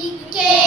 y que